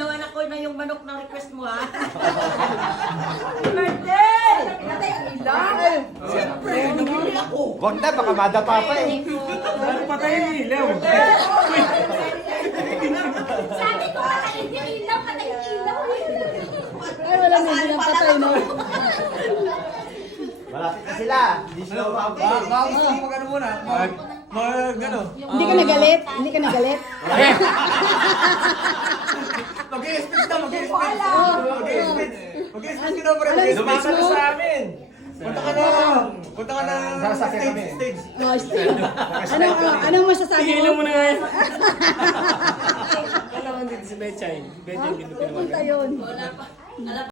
ginawa na ko na yung manok na request mo ha. Birthday! Pinatay ang ilaw. Siyempre, nagili ako. Wag na, baka madapa pa eh. Sabi ko patayin yung ilaw, patayin yung ilaw. Ay, wala na, hindi lang patay, no? Malapit na sila. Hindi sila umabot. Bago gusto mag ano muna. Mag, mag ano. Hindi ka nagalit? Hindi ka nagalit? Mag-i-speech ka na pre. Mag-i-speech ka na sa amin. Punta ka na. Punta ka na. Stage, stage. Oh, still. Ano, ano, anong masasabi mo? mo na nga. Alam mo dito si Betchay. Betchay, Ha? dito Pupunta yun. Wala pa.